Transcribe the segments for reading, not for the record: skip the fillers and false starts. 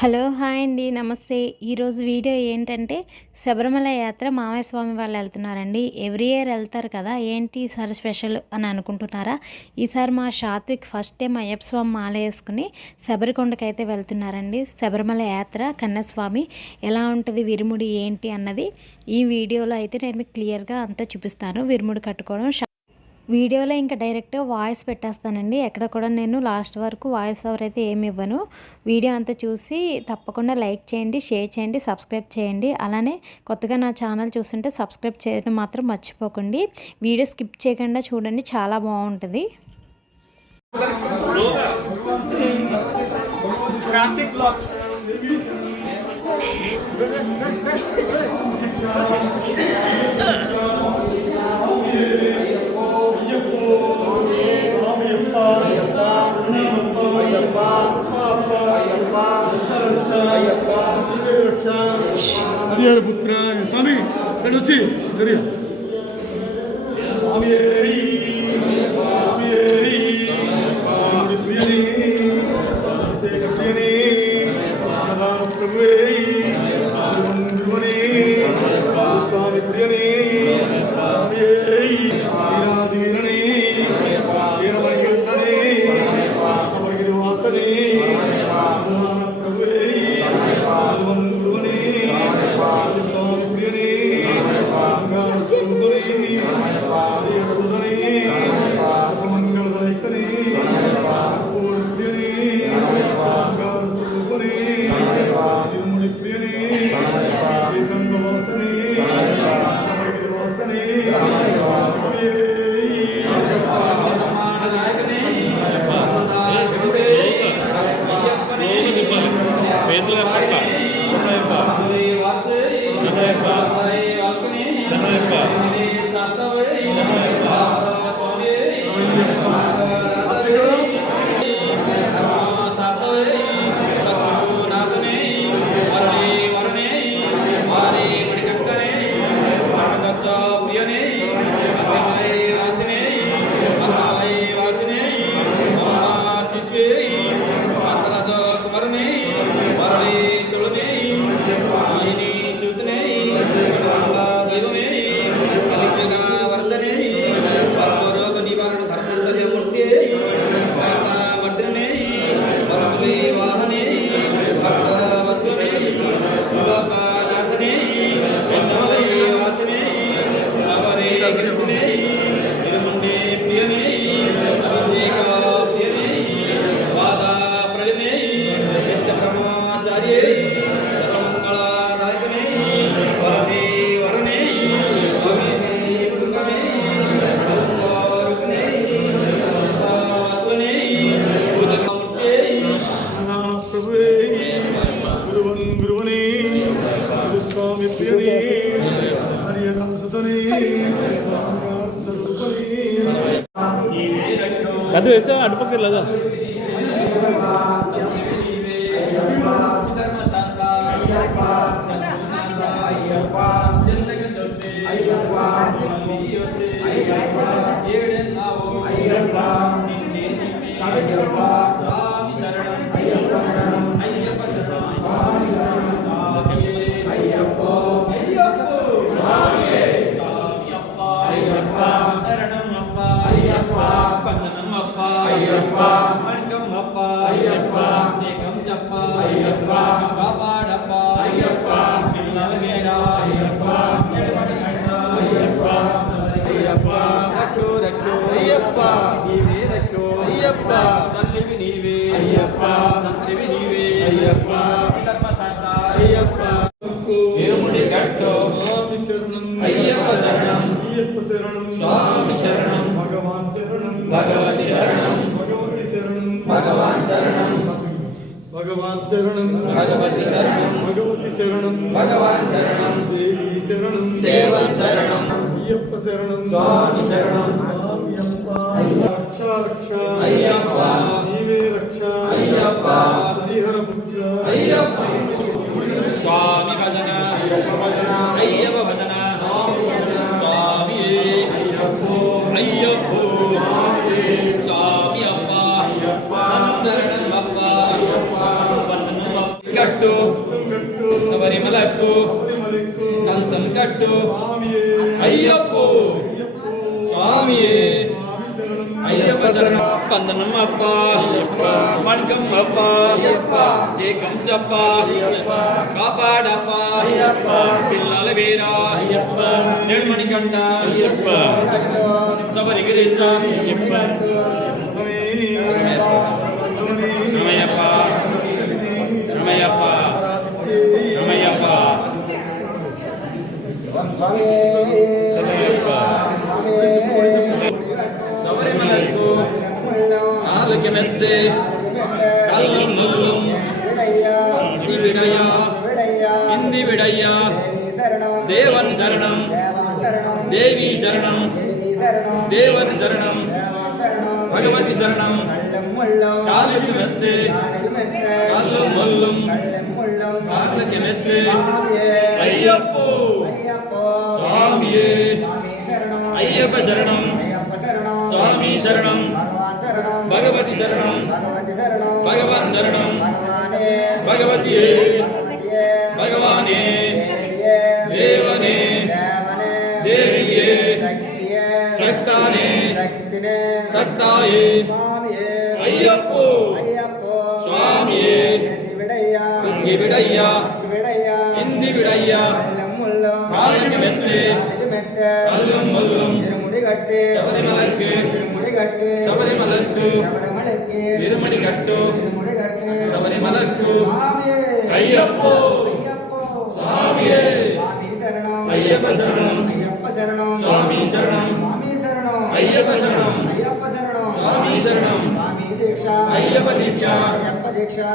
Hello hi అండి నమస్తే. ఈరోజు వీడియో ఏంటంటే శబరిమల యాత్ర మామయ్య స్వామి వాళ్ళు వెళ్తున్నారండి. ఎవ్రీ ఇయర్ వెళ్తారు కదా, ఏంటి ఈసారి స్పెషల్ అని అనుకుంటున్నారా? ఈసారి మా సాత్విక్ ఫస్ట్ టైం అయ్యప్ప స్వామి మాల వేసుకుని శబరికొండకైతే వెళ్తున్నారండి. శబరిమల యాత్ర కన్నస్వామి ఎలా ఉంటుంది, విరుముడి ఏంటి అన్నది ఈ వీడియోలో అయితే నేను మీకు క్లియర్గా అంతా చూపిస్తాను. విరుముడి కట్టుకోవడం వీడియోలో ఇంకా డైరెక్ట్ వాయిస్ పెట్టేస్తానండి. ఎక్కడ కూడా నేను లాస్ట్ వరకు వాయిస్ ఓవర్ అయితే ఏమి ఇవ్వను. వీడియో అంతా చూసి తప్పకుండా లైక్ చేయండి, షేర్ చేయండి, సబ్స్క్రైబ్ చేయండి. అలానే కొత్తగా నా ఛానల్ చూస్తుంటే సబ్స్క్రైబ్ చేయడం మాత్రం మర్చిపోకండి. వీడియో స్కిప్ చేయకుండా చూడండి, చాలా బాగుంటుంది. హరిహర పుత్ర స్వామి వచ్చి జరిగా స్వామి ప్రియని ప్రభువే స్వామి ప్రియని ధీరాధీరణి ధీరమణిగంధనే సమరగిరి వాసనే ಅದು ಎಷ್ಟು ಅಡ್ಪಕ್ಕಿಲ್ಲದ भगवान शरणं भगवती शरणं भगवती शरणं भगवान शरणं देवी शरणं देवं शरणं अय्यप्प शरणं स्वामी शरणं अय्यप्पा रक्षा रक्षा अय्यप्पा नीवे रक्षा अय्यप्पा हरिहर पुत्र अय्यप्पा स्वामी भजन अय्यप्प भजन अय्यप्प भजन स्वामी अय्यप्पो अय्यप्पो स्वामी अप्पा शरणं अप्पा కట్టు గట్టు శబరిమలకు శబరిమలకు కంతం కట్టు స్వామియే అయ్యప్పో స్వామియే స్వామి శరణం అయ్యప్ప శరణం వందనం అప్ప మణకం అప్ప చేకం చప్ప కాపాడప్ప పిల్లల వీరా నెడుమణి కంట శబరిగిరీశ రమయ్యప్ప రమయ్యప్ప రమయ్యప్ప శబరిమలకు కాలుకి మెత్తే కళ్ళు ముళ్ళు విడయ్యా ఇంది విడయ్యా దేవన్ శరణం దేవి శరణం దేవన్ శరణం భగవతి శరణం కాలుకి మెత్తే కళ్ళు ముళ్ళు కాళ్ళకి మెత్తే అయ్యప్పో స్వామియే అయ్యప్ప శరణం స్వామి శరణం భగవతి శరణం భగవాన్ శరణం భగవతి భగవానే దేవనే దేవియే శక్తానే శక్తాయే అయ్యప్పో స్వామియే ఇంగి విడయ్యా ఇంది విడయ్యా కాలుకి మెత్తే కల్லும் முள்ளும் శబరిమలకు శబరిమలకు తిరుమడి కట్టు శబరిమలకు అయ్యప్పో స్వామియే అయ్యప్ప శరణం స్వామి శరణం అయ్యప్ప శరణం స్వామి శరణం అయ్యప్ప దీక్ష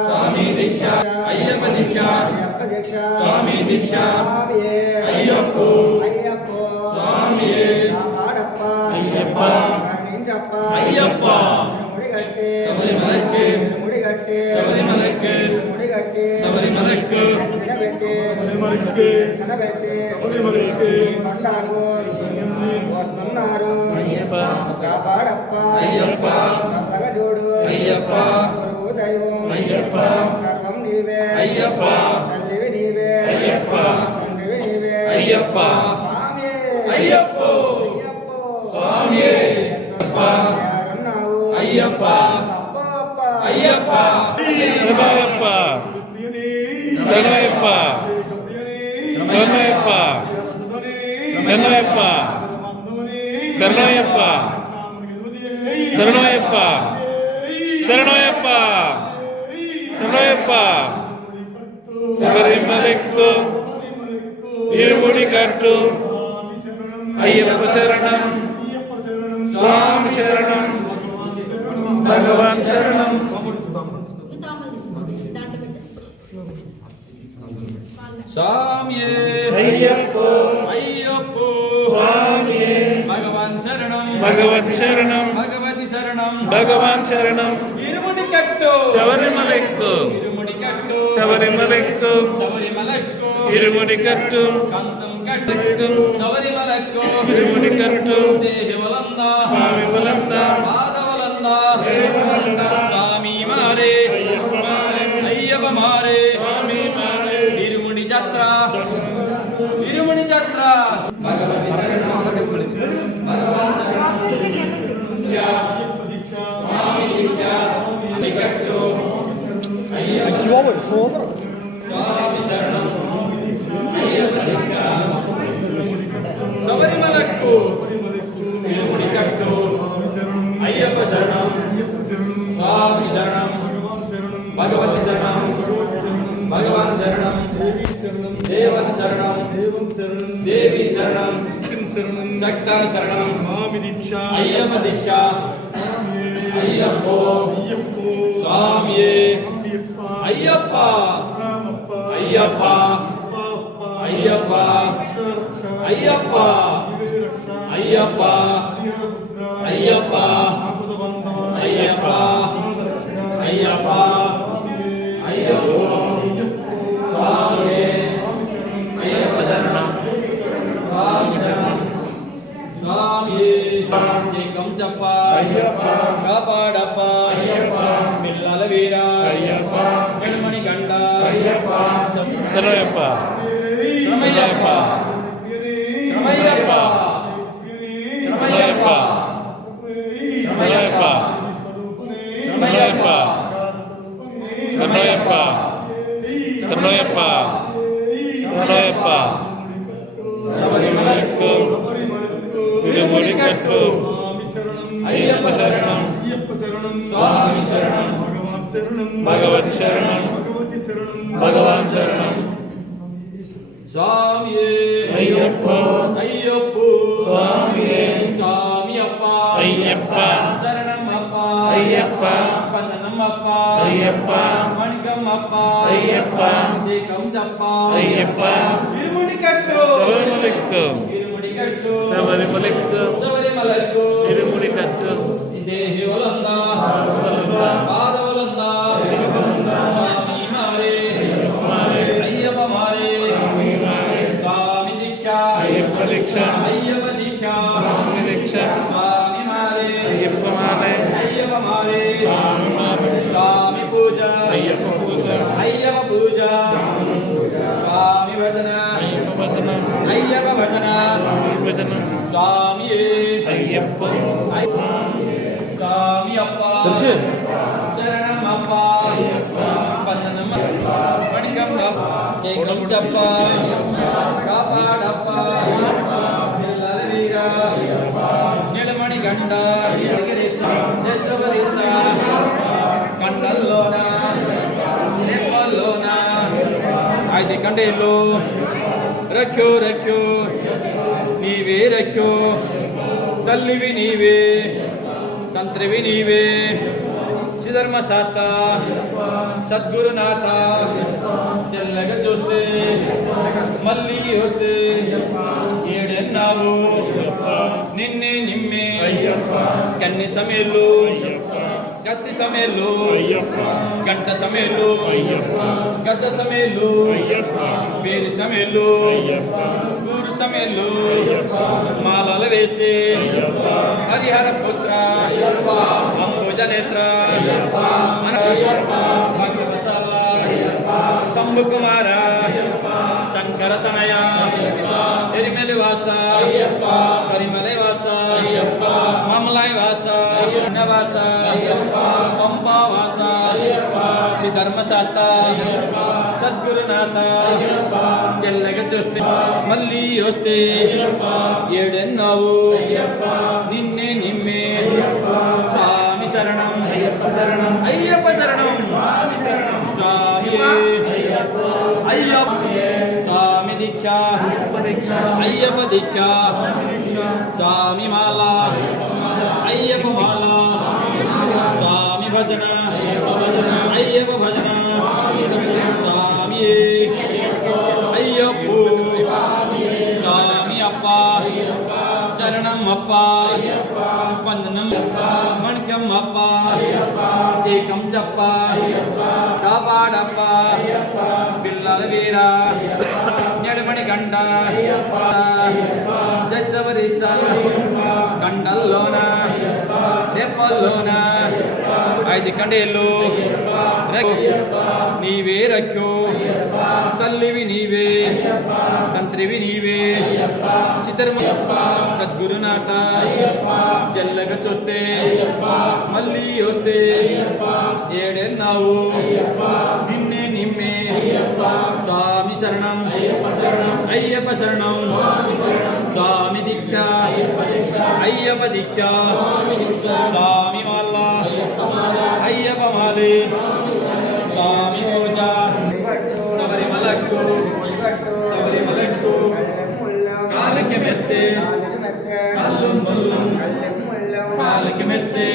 స్వామి దీక్ష అయ్యప్ప దీక్ష స్వామి దీక్ష అయ్యప్పో స్వామియే అయ్యప్ప అయ్యప్ప శబరిమలకు శబరిమలకు శబరిమలకు వస్తున్నారు అయ్యప్ప కాపాడప్ప అయ్యప్ప చల్లగా చూడు అయ్యప్ప గురువు దైవం అయ్యప్ప సర్వం నీవే అయ్యప్ప తల్లివి నీవే అయ్యప్ప తండ్రివి నీవే అయ్యప్ప స్వామి అయ్యప్పో స్వామియే ఏడున్నావు అయ్యప్ప అప్ప అయ్యప్ప శరణయ్యప్ప శరణయ్యప్ప శరణయ్యప్ప శరణయ్యప్ప శరణయ్యప్ప శరణయ్యప్ప శరణయ్యప్ప శరణయ్యప్ప శబరిమలకు ఇరుముడి కట్టు అయ్యప్ప శరణం స్వామి శరణం భగవాన్ శరణం స్వామియే అయ్యప్పో అయ్యప్పో స్వామియే భగవాన్ శరణం భగవతి శరణం భగవతి శరణం భగవాన్ శరణం ఇరుముడి కట్టు శబరిమలకు ఇరుముడి కట్టు శబరిమలకు శబరిమలకు ఇరుముడి కట్టు కంతం కట్టు శబరిమలకు ఇరుముడి కట్టు దేహవలంద స్వామి వలంద పాదవలంద దేవవలంద స్వామి మారే అయ్యప్ప మారే స్వామి మారే ఇరుముడి జాత్ర ఇరుముడి జాత్ర భగవతి శరణం భగవాన్ శరణం స్వామి దీక్ష కట్టు అయ్యప్ప స్వామి శరణం అయ్యప్ప దీక్ష శబరిమలకు ఇరుముడి కట్టు అయ్యప్ప శరణం స్వామి శరణం భగవతి శరణం భగవాన్ శరణం దేవన్ శరణం దేవి శరణం శక్తా శరణం అయ్యప్ప దీక్ష అయ్యప్పో స్వామియే అయ్యప్ప అయ్యప్ప అయ్యప్ప అయ్యప్ప అయ్యప్ప అయ్యప్ప అయ్యప్ప అయ్యప్ప అయ్యప్పో స్వామి అయ్యప్ప శరణం స్వామి శరణం స్వామి చేకం చప్ప అయ్యప్ప కాపాడప్ప అయ్యప్ప పిల్లల వీరా అయ్యప్ప గణమణి గండ అయ్యప్ప శరణయ్యప్ప శరణయ్యప్ప శరణయ్యప్ప శరణయ్యప్ప శరణయ్యప్ప శరణయ్యప్ప శరణయ్యప్ప శరణయ్యప్ప శరణయ్యప్ప శబరిమలకు తిరుముడి కట్టు అయ్యప్ప శరణం స్వామి శరణం భగవతి శరణం భగవాన్ శరణం స్వామియే అయ్యప్ప అయ్యప్ప స్వామియే స్వామియప్ప అయ్యప్ప శరణమప్ప అయ్యప్ప వందనమప్ప అయ్యప్ప మణికమప్ప అయ్యప్ప శ్రీకంచప్ప అయ్యప్ప తిరుముడి కట్టు శబరిమలకు శబరిమలకు తిరుముడి కట్టు దేహి వలందా పాదవలందా స్వామి మారే అయ్యప్ప మారే స్వామి దీక్ష అయ్యప్ప దీక్ష అయ్యప్ప దీక్ష స్వామి దీక్ష స్వామి మారే అయ్యప్ప మారే అయ్యప్ప మారే స్వామి మారే స్వామి పూజ అయ్యప్ప పూజ అయ్యప్ప పూజ స్వామి భజన అయ్యప్ప భజన అయ్యప్ప భజన స్వామి భజన స్వామియే అయ్యప్ప స్వామి అప్ప శరణమప్ప వందనమప్ప మణికంగప్ప చేకంచప్ప కాపాడప్ప పిల్లల వీర నిలమణి గండ యశోవరీస కండల్లోన నెప్పల్లోన 5 కండేళ్ళు రఖ్యో రఖ్యో నీవే రఖ్యో తల్లివి నీవే తంత్రివి నీవే శ్రీధర్మశాస్త సద్గురునాథ చెల్లగా చూస్తే మళ్ళీ వస్తే ఏడెన్నావు నిన్నే నిమ్మే కన్ని సమయంలో గత్తి సమయంలో గంట సమయంలో గద్ద సమయంలో పేరు సమయంలో ఊరు సమయంలో మాలలు వేసి హరిహర పుత్ర అంబుజ నేత్ర భక్తవసాల శంభు కుమార శంకర తనయ ఎరిమెలి వాస పరిమలై వాస మమలై వాస వాస పంపా వాస శ్రీ ధర్మశాస్త సద్గురునాథ చెల్లగా చూస్తే మళ్ళీ వస్తే ఏడెన్నావు నిన్నే నిమ్మే స్వామి శరణం అయ్యప్ప శరణం అయ్యప్ప శరణం స్వామి అయ్యప్ప స్వామి దీక్ష అయ్యప్ప దీక్ష స్వామి మాల అయ్యప్ప మాల స్వామి భజన అయ్యప్ప భజన స్వామి అయ్యప్ప స్వామి అప్ప శరణం అప్ప వందనం మణికం అప్ప చేకం చప్ప కాపాడప్ప పిల్లల వీర నెడమణి గండ జసవరిస గండల్లోన రెప్పల్లోన 5 కండేళ్ళు నీవే రఖ్యో తల్లివి నీవే తంత్రివి నీవే చిత్తర్మ సద్గురునాథ చెల్లగా చూస్తే మళ్ళీ వస్తే ఏడెన్నావు నిన్నే నిమ్మే స్వామి శరణం అయ్యప్ప శరణం స్వామి దీక్ష అయ్యప్ప దీక్ష స్వామి మాల అయ్యప్ప మాలే స్వామి పూజ శబరిమలకు శబరిమలకు కాలికి మెత్తే కల్లు ముల్లు కాలికి మెత్తే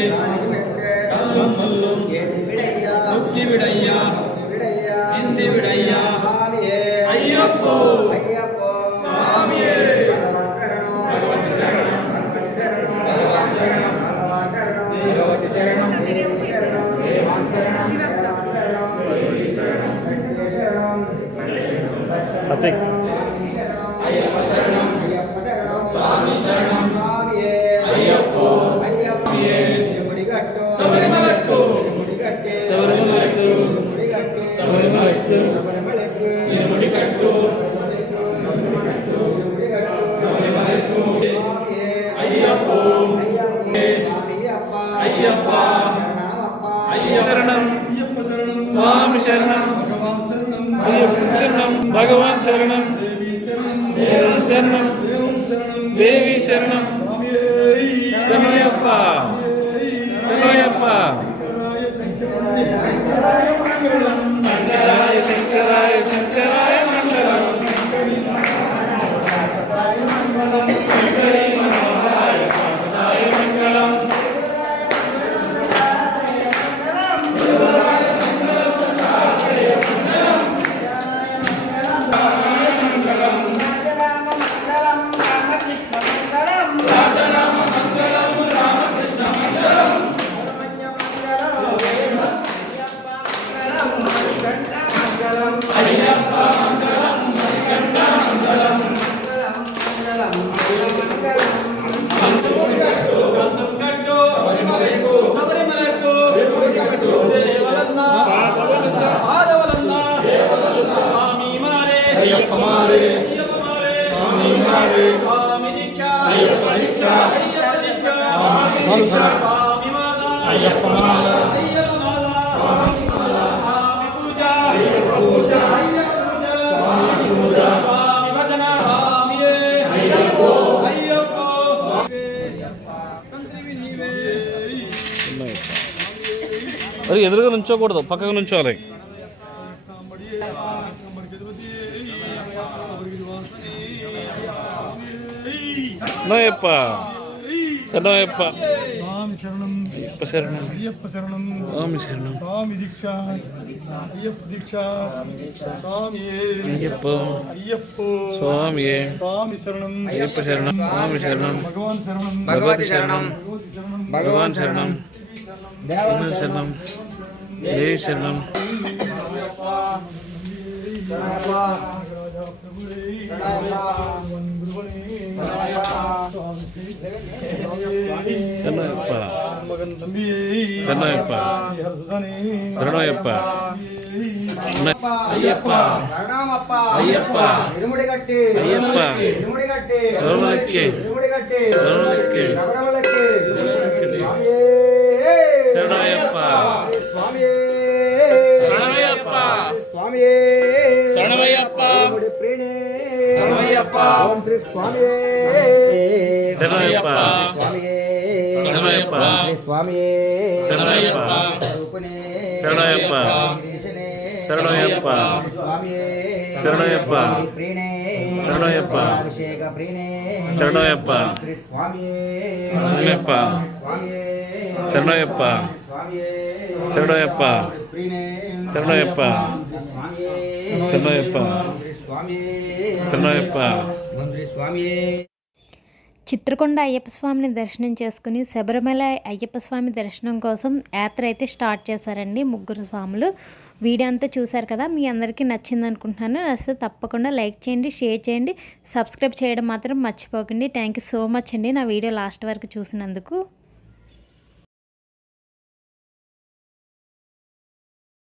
కల్లు ముల్లు ముక్కి విడయ్యా ఇంది విడయ్యా అయ్యప్ప స్వామియే భగవతి శరణం భగవతి శరణం అతిక్ అయ్యప్ప శరణం స్వామి శరణం అయ్యప్ప శబరిమలకు శబరిమలకు శబరిమలకు శరణం భగవాన్ శరణం శరణం దేవి శరణం శరణయ్యప్ప శరణయ్యప్ప శంకరాయ శంకరాయ శంకరాయ మంగళం శంకరీ మంగళాయ శాంతాయ మంగళం అయ్యప్ప మారే స్వామి మారే అయ్యప్ప దీక్ష చాలు సార్ అయ్యప్ప మాల అయ్యప్ప పూజ స్వామి పూజ అది ఎదురుగా నుంచోకూడదు, పక్కకు నుంచోవాలి. నోయప్ప శరణయ్యప్ప స్వామి శరణం అయ్యప్ప శరణం అయ్యప్ప శరణం స్వామి శరణం స్వామి దీక్ష అయ్యప్ప దీక్ష స్వామి అయ్యప్ప అయ్యప్ప స్వామి స్వామి శరణం అయ్యప్ప శరణం స్వామి శరణం భగవాన్ శరణం భగవతి శరణం భగవాన్ శరణం భగవాన్ శరణం జయ శరణం శరణయ్యప్ప శరణయ్యప్ప శరణయ్యప్ప అయ్యప్ప శరణమప్ప అయ్యప్ప ఇరుముడి గట్టి అయ్యప్ప ఇరుముడి గట్టి శరణులకి ఇరుముడి గట్టి శరణులకి శబరిమలకి శరణయ్యప్ప స్వామియే శరణయ్యప్ప స్వామియే శరణయ్యప్ప ఇరుముడి ప్రేణే శరణయ్యప్ప ఓం శ్రీ స్వామియే శరణయ్యప్ప స్వామియే శరణయ్యప్ప శ్రీ స్వామియే శరణయ్యప్ప స్వరూపిణే శరణయ్యప్ప గిరీశనే శరణయ్యప్ప స్వామియే శరణయ్యప్ప ప్రేణే శరణయ్యప్ప అభిషేక ప్రేణే శరణయ్యప్ప శ్రీ స్వామియే శరణయ్యప్ప స్వామియే శరణయ్యప్ప స్వామియే శరణయ్యప్ప ప్రేణే శరణయ్యప్ప స్వామియే శరణయ్యప్ప శ్రీ స్వామియే శరణయ్యప్ప శ్రీ స్వామియే. చిత్రకొండ అయ్యప్ప స్వామిని దర్శనం చేసుకుని శబరిమల అయ్యప్ప స్వామి దర్శనం కోసం యాత్ర అయితే స్టార్ట్ చేశారండి ముగ్గురు స్వాములు. వీడియో అంతా చూశారు కదా, మీ అందరికీ నచ్చింది అనుకుంటున్నాను. అసలు తప్పకుండా లైక్ చేయండి, షేర్ చేయండి, సబ్స్క్రైబ్ చేయడం మాత్రం మర్చిపోకండి. థ్యాంక్ యూ సో మచ్ అండి నా వీడియో లాస్ట్ వరకు చూసినందుకు.